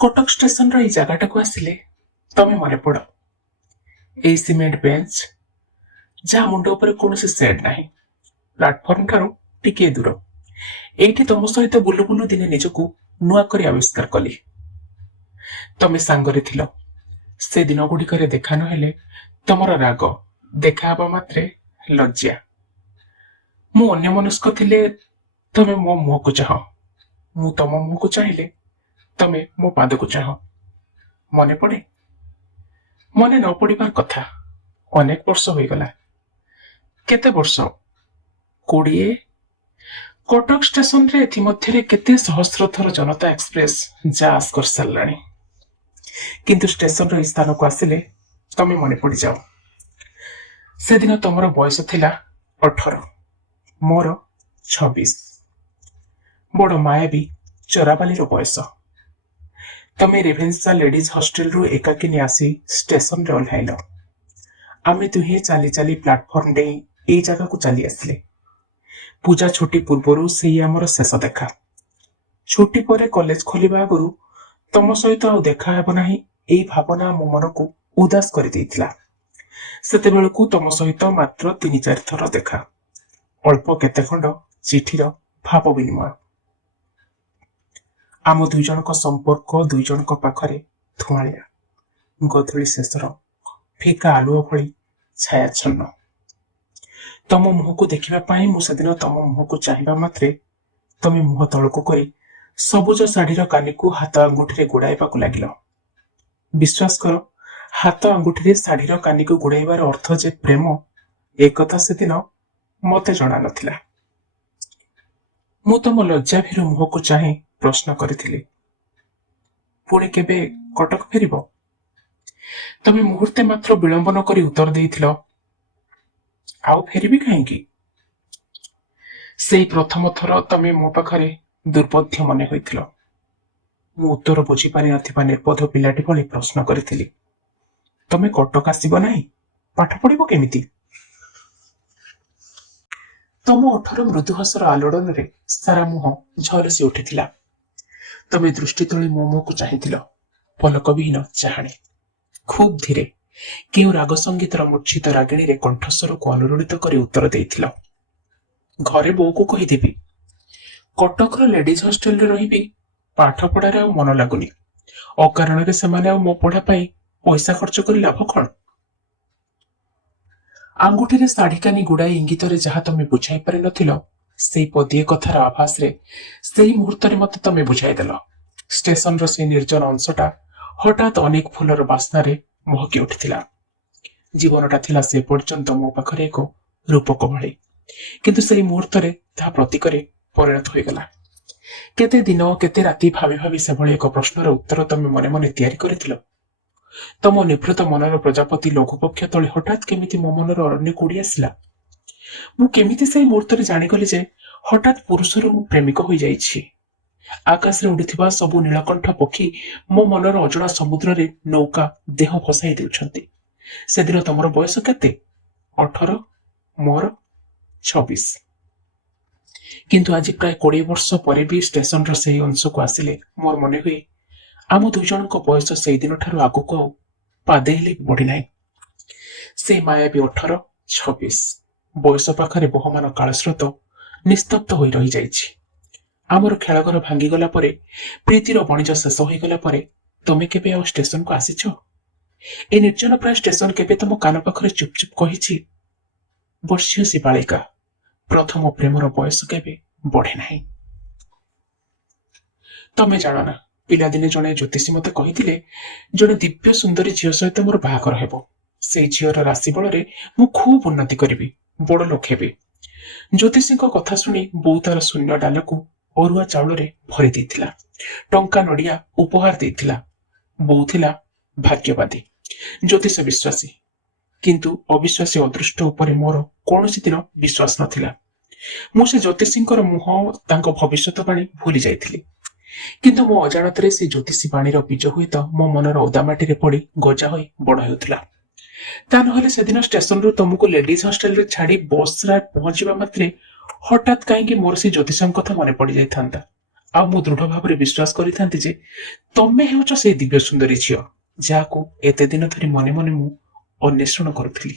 କଟକ ଷ୍ଟେସନର ଏଇ ଜାଗାଟାକୁ ଆସିଲେ ତମେ ମନେ ପଡ। ଏଇ ସିମେଣ୍ଟ ବେଞ୍ଚ, ଯାହା ମୁଣ୍ଡ ଉପରେ କୌଣସି ସେଡ୍ ନାହିଁ, ପ୍ଲାଟଫର୍ମ ଠାରୁ ଟିକିଏ ଦୂର। ଏଇଠି ତମ ସହିତ ବୁଲୁ ବୁଲୁ ଦିନେ ନିଜକୁ ନୂଆ କରି ଆବିଷ୍କାର କଲି। ତମେ ସାଙ୍ଗରେ ଥିଲ। ସେ ଦିନ ଗୁଡ଼ିକରେ ଦେଖା ନହେଲେ ତମର ରାଗ, ଦେଖା ହେବା ମାତ୍ରେ ଲଜ୍ଜା। ମୁଁ ଅନ୍ୟମନସ୍କ ଥିଲେ ତମେ ମୋ ମୁହଁକୁ ଚାହଁ, ମୁଁ ତମ ମୁହଁକୁ ଚାହିଁଲେ ତମେ ମୋ ପାଦକୁ ଚାହଁ। ମନେ ପଡେ? ମନେ ନ ପଡିବାର କଥା। ଅନେକ ବର୍ଷ ହୋଇଗଲା। କେତେ ବର୍ଷ? 20? କଟକ ଷ୍ଟେସନରେ ଏଥିମଧ୍ୟରେ କେତେ ସହସ୍ର ଥର ଜନତା ଏକ୍ସପ୍ରେସ ଯା ଆସ କରିସାରିଲାଣି। କିନ୍ତୁ ଷ୍ଟେସନର ଏହି ସ୍ଥାନକୁ ଆସିଲେ ତମେ ମନେ ପଡିଯାଅ। ସେଦିନ ତମର ବୟସ ଥିଲା 18, ମୋର 26। ବଡ ମାୟାବୀ ଚୋରାବାଲିର ବୟସ। ତମେ ରେଭେନ୍ସା ଲେଡିଜ୍ ହଷ୍ଟେଲରୁ ଏକାକିନୀ ଆସି ଷ୍ଟେସନରେ ଓହ୍ଲାଇଲ। ଆମେ ଦୁହେଁ ଚାଲି ଚାଲି ପ୍ଲାଟଫର୍ମ ଡେଇଁ ଏଇ ଜାଗାକୁ ଚାଲି ଆସିଲେ। ପୂଜା ଛୁଟି ପୂର୍ବରୁ ସେଇ ଆମର ଶେଷ ଦେଖା। ଛୁଟି ପରେ କଲେଜ ଖୋଲିବା ଆଗରୁ ତମ ସହିତ ଆଉ ଦେଖା ହେବ ନାହିଁ, ଏଇ ଭାବନା ମୋ ମନକୁ ଉଦାସ କରିଦେଇଥିଲା। ସେତେବେଳକୁ ତମ ସହିତ ମାତ୍ର 3-4 ଥର ଦେଖା, ଅଳ୍ପ କେତେ ଖଣ୍ଡ ଚିଠିର ଭାବ ବିନିମୟ। ଆମ ଦୁଇ ଜଣଙ୍କ ସମ୍ପର୍କ ଦୁଇ ଜଣଙ୍କ ପାଖରେ ଧୂଆଳିଆ, ଗଧୂଳି ଶେଷର ଫିକା ଆଲୁଅ ଭଳି ଛାୟାଚ୍ଛନ୍ନ। ତମ ମୁହଁକୁ ଦେଖିବା ପାଇଁ ମୁଁ ସେଦିନ ତମ ମୁହଁକୁ ଚାହିଁବା ମାତ୍ରେ ତମେ ମୁହଁ ତଳକୁ କରି ସବୁଜ ଶାଢୀର କାନିକୁ ହାତ ଆଙ୍ଗୁଠିରେ ଗୁଡାଇବାକୁ ଲାଗିଲ। ବିଶ୍ୱାସ କର, ହାତ ଆଙ୍ଗୁଠିରେ ଶାଢୀର କାନିକୁ ଗୁଡାଇବାର ଅର୍ଥ ଯେ ପ୍ରେମ, ଏକଥା ସେଦିନ ମତେ ଜଣା ନଥିଲା। ମୁଁ ତମ ଲଜ୍ଜାଭୀରୁ ମୁହଁକୁ ଚାହିଁ ପ୍ରଶ୍ନ କରିଥିଲି, ପୁଣି କେବେ କଟକ ଫେରିବ? ତମେ ମୁହୂର୍ତ୍ତେ ମାତ୍ର ବିଳମ୍ବ ନ କରି ଉତ୍ତର ଦେଇଥିଲ, ଆଉ ଫେରିବି କାହିଁକି? ସେଇ ପ୍ରଥମ ଥର ତମେ ମୋ ପାଖରେ ଦୁର୍ବୋଧ୍ୟ ମନେ ହୋଇଥିଲ। ମୁଁ ଉତ୍ତର ବୁଝିପାରିନଥିବା ନିର୍ବୋଧ ପିଲାଟି ଭଳି ପ୍ରଶ୍ନ କରିଥିଲି, ତମେ କଟକ ଆସିବ ନାହିଁ, ପାଠ ପଢିବ କେମିତି? ତମ ଓଠର ମୃଦୁ ହସର ଆଲୋଡ଼ନରେ ସାରା ମୁହଁ ଝଲସି ଉଠିଥିଲା। ତମେ ଦୃଷ୍ଟି ତୋଳି ମୋ ମୁହଁକୁ ଚାହିଁଥିଲ, ପଲକବିହୀନ ଚାହାଣୀ। ଖୁବ୍ ଧୀରେ କେଉଁ ରାଗ ସଙ୍ଗୀତର ମୂର୍ଚ୍ଛିତ ରାଗିଣୀରେ କଣ୍ଠସ୍ୱରକୁ ଅନୁରଣିତ କରି ଉତ୍ତର ଦେଇଥିଲ, ଘରେ ବୋଉକୁ କହିଦେବି, କଟକର ଲେଡିଜ୍ ହଷ୍ଟେଲରେ ରହିବି, ପାଠ ପଢାରେ ଆଉ ମନ ଲାଗୁନି, ଅକାରଣରେ ସେମାନେ ଆଉ ମୋ ପଢା ପାଇଁ ପଇସା ଖର୍ଚ୍ଚ କରି ଲାଭ କଣ? ଆଙ୍ଗୁଠିରେ ଶାଢୀକାନି ଗୁଡାଇ ଇଙ୍ଗିତରେ ଯାହା ତମେ ବୁଝାଇ ପାରିନଥିଲ, ସେଇ ପଦିଏ କଥାର ଆଭାସରେ ସେଇ ମୁହୂର୍ତ୍ତରେ ମତେ ତମେ ବୁଝାଇଦେଲ। ଷ୍ଟେସନର ସେଇ ନିର୍ଜନ ଅଂଶଟା ହଠାତ୍ ଅନେକ ଫୁଲର ବାସ୍ନାରେ ମହକି ଉଠିଥିଲା। ଜୀବନଟା ଥିଲା ସେ ପର୍ଯ୍ୟନ୍ତ ମୋ ପାଖରେ ଏକ ରୂପକ ଭଳି, କିନ୍ତୁ ସେଇ ମୁହୂର୍ତ୍ତରେ ତାହା ପ୍ରତୀକରେ ପରିଣତ ହୋଇଗଲା। କେତେ ଦିନ କେତେ ରାତି ଭାବି ଭାବି ସେଭଳି ଏକ ପ୍ରଶ୍ନର ଉତ୍ତର ତମେ ମନେ ମନେ ତିଆରି କରିଥିଲ। ତମ ନିଭୃତ ମନର ପ୍ରଜାପତି ଲଘୁପକ୍ଷ ତଳେ ହଠାତ୍ କେମିତି ମୋ ମନର ଅରଣ୍ୟକୁ ଉଡ଼ି ଆସିଲା। ମୁଁ କେମିତି ସେଇ ମୁହୂର୍ତ୍ତରେ ଜାଣିଗଲି ଯେ ହଠାତ୍ ପୁରୁଷରୁ ମୁଁ ପ୍ରେମିକ ହୋଇଯାଇଛି। ଆକାଶରେ ଉଡୁଥିବା ସବୁ ନୀଳକଣ୍ଠ ପକ୍ଷୀ ମୋ ମନର ଅଜଣା ସମୁଦ୍ରରେ ନୌକା ଦେହ ଭସାଇ ଦେଉଛନ୍ତି। ସେଦିନ ତମର ବୟସ କେତେ? 18, ମୋର 26। କିନ୍ତୁ ଆଜି ପ୍ରାୟ 20 ବର୍ଷ ପରେ ବି ଷ୍ଟେସନର ସେହି ଅଂଶକୁ ଆସିଲେ ମୋର ମନେ ହୁଏ, ଆମ ଦୁଇ ଜଣଙ୍କ ବୟସ ସେଇଦିନ ଠାରୁ ଆଗକୁ ଆଉ ପାଦେ ହେଲେ ବଢିନାହିଁ। ସେଇ ମାୟାବୀ 18, 26 ବୟସ ପାଖରେ ବହମାନ କାଳସ୍ରୋତ ନିସ୍ତବ୍ଧ ହୋଇ ରହିଯାଇଛି। ଆମର ଖେଳଘର ଭାଙ୍ଗିଗଲା ପରେ, ପ୍ରୀତିର ବଣିଜ ଶେଷ ହୋଇଗଲା ପରେ ତମେ କେବେ ଆଉ ଷ୍ଟେସନକୁ ଆସିଛ? ଏ ନିର୍ଜନ ପ୍ରାୟ ଷ୍ଟେସନ କେବେ ତମ କାନ ପାଖରେ ଚୁପ୍ ଚୁପ୍ କହିଛି, ବର୍ଷିୟସୀ ବାଳିକା, ପ୍ରଥମ ପ୍ରେମର ବୟସ କେବେ ବଢେ ନାହିଁ। ତମେ ଜାଣ ନା, ପିଲାଦିନେ ଜଣେ ଜ୍ୟୋତିଷୀ ମତେ କହିଥିଲେ, ଜଣେ ଦିବ୍ୟ ସୁନ୍ଦରୀ ଝିଅ ସହିତ ମୋର ବାହାଘର ହେବ। ସେଇ ଝିଅର ରାଶି ବଳରେ ମୁଁ ଖୁବ୍ ଉନ୍ନତି କରିବି, ବଡ ଲୋକ ହେବି। ଜ୍ୟୋତିଷୀଙ୍କ କଥା ଶୁଣି ବୋଉ ତାର ଶୂନ୍ୟ ଡାଲକୁ ଅରୁଆ ଚାଉଳରେ ଭରି ଦେଇଥିଲା, ଟଙ୍କା ନଡିଆ ଉପହାର ଦେଇଥିଲା। ବୋଉ ଥିଲା ଭାଗ୍ୟବାଦୀ, ଜ୍ୟୋତିଷ ବିଶ୍ୱାସୀ, କିନ୍ତୁ ଅବିଶ୍ୱାସୀ ଅଦୃଷ୍ଟ ଉପରେ ମୋର କୌଣସି ଦିନ ବିଶ୍ୱାସ ନଥିଲା। ମୁଁ ସେ ଜ୍ୟୋତିଷୀଙ୍କର ମୁହଁ, ତାଙ୍କ ଭବିଷ୍ୟତବାଣୀ ଭୁଲି ଯାଇଥିଲି। କିନ୍ତୁ ମୋ ଅଜାଣତରେ ସେ ଜ୍ୟୋତିଷୀ ବାଣୀର ବୀଜ ହୁଏତ ମୋ ମନର ଓଦା ମାଟିରେ ପଡି ଗଜା ହୋଇ ବଡ ହେଉଥିଲା। ତା ନହେଲେ ସେଦିନ ଷ୍ଟେସନରୁ ତମକୁ ଲେଡିଜ୍ ହଷ୍ଟେଲରେ ଛାଡି ବସ୍ରେ ପହଞ୍ଚିବା ମାତ୍ରେ ହଠାତ୍ କାହିଁକି ମୋର ସେ ଜ୍ୟୋତିଷଙ୍କ କଥା ମନେ ପଡିଯାଇଥାନ୍ତା। ଆଉ ମୁଁ ଦୃଢ ଭାବରେ ବିଶ୍ୱାସ କରିଥାନ୍ତି ଯେ ତମେ ହେଉଛ ସେଇ ଦିବ୍ୟ ସୁନ୍ଦରୀ ଝିଅ ଯାହାକୁ ଏତେ ଦିନ ଧରି ମନେ ମନେ ମୁଁ ଅନ୍ୱେଷଣ କରୁଥିଲି।